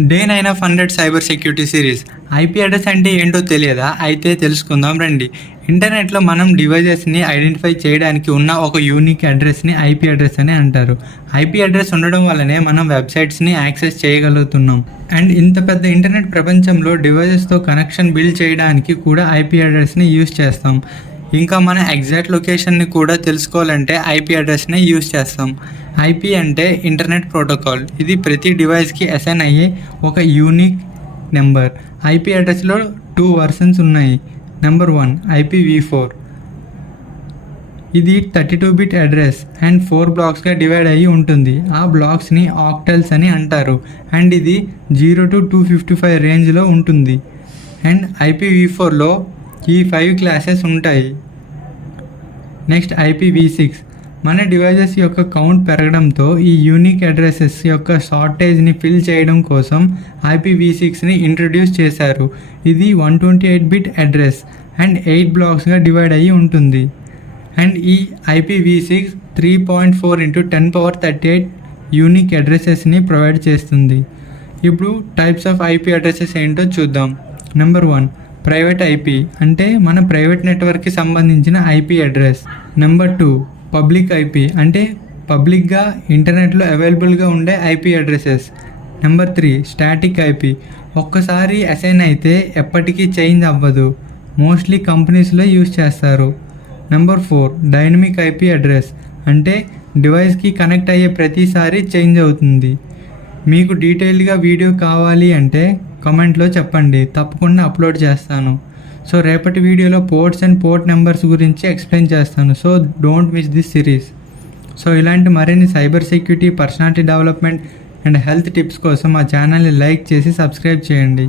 Day nine of hundred cyber security series. IP address అంటే ఏంటో తెలియదా? అయితే తెలుసుకుందాం రండి. ఇంటర్నెట్లో మనం డివైజెస్ని ఐడెంటిఫై చేయడానికి ఉన్న ఒక యూనిక్ అడ్రస్ని ఐపీ అడ్రస్ అని అంటారు. ఐపీ అడ్రస్ ఉండడం వల్లనే మనం వెబ్సైట్స్ని యాక్సెస్ చేయగలుగుతున్నాం. అండ్ ఇంత పెద్ద ఇంటర్నెట్ ప్రపంచంలో డివైజెస్తో కనెక్షన్ బిల్డ్ చేయడానికి కూడా ఐపీ అడ్రస్ని యూస్ చేస్తాం. ఇంకా మన ఎగ్జాక్ట్ లొకేషన్ని కూడా తెలుసుకోవాలంటే ఐపీ అడ్రస్ని యూస్ చేస్తాం. ఐపీ అంటే ఇంటర్నెట్ ప్రోటోకాల్. ఇది ప్రతి డివైస్కి అసైన్ అయ్యే ఒక యూనిక్ నెంబర్. ఐపీ అడ్రస్లో టూ వర్షన్స్ ఉన్నాయి. Number one IPv four. ఇది thirty two bit address and four బ్లాక్స్గా divide అయ్యి ఉంటుంది. ఆ బ్లాక్స్ని ఆక్టల్స్ అని అంటారు. అండ్ ఇది zero to two fifty five రేంజ్లో ఉంటుంది. అండ్ ఐపీవీ ఫోర్లో ఈ ఫైవ్ క్లాసెస్ ఉంటాయి. నెక్స్ట్ ఐపీవీ సిక్స్ మన డివైజెస్ యొక్క కౌంట్ పెరగడంతో ఈ యూనిక్ అడ్రసెస్ యొక్క షార్టేజ్ని ఫిల్ చేయడం కోసం ఐపీవీ సిక్స్ని ఇంట్రడ్యూస్ చేశారు. ఇది one twenty eight bit address and eight బ్లాక్స్గా divide అయ్యి ఉంటుంది. అండ్ ఈ IPv six three point four into ten power thirty eight unique అడ్రసెస్ని provide చేస్తుంది. ఇప్పుడు టైప్స్ ఆఫ్ ఐపీ అడ్రసెస్ ఏంటో చూద్దాం. నెంబర్ వన్ ప్రైవేట్ ఐపీ అంటే మన ప్రైవేట్ నెట్వర్క్కి సంబంధించిన IP address. Number two public IP అంటే పబ్లిక్గా ఇంటర్నెట్లో అవైలబుల్గా ఉండే IP addresses. Number three static IP ఒక్కసారి అసైన్ అయితే ఎప్పటికీ చేంజ్ అవ్వదు. మోస్ట్లీ కంపెనీస్లో యూజ్ చేస్తారు. Number four dynamic IP address అంటే డివైస్కి కనెక్ట్ అయ్యే ప్రతిసారి చేంజ్ అవుతుంది. మీకు డీటెయిల్డ్గా వీడియో కావాలి అంటే కామెంట్లో చెప్పండి. తప్పకుండా అప్లోడ్ చేస్తాను. సో రేపటి వీడియోలో పోర్ట్స్ అండ్ పోర్ట్ నెంబర్స్ గురించి ఎక్స్ప్లెయిన్ చేస్తాను. So don't miss this series. So ఇలాంటి మరిన్ని cyber security personality development and health tips కోసం మా ఛానల్ని లైక్ చేసి సబ్స్క్రైబ్ చేయండి.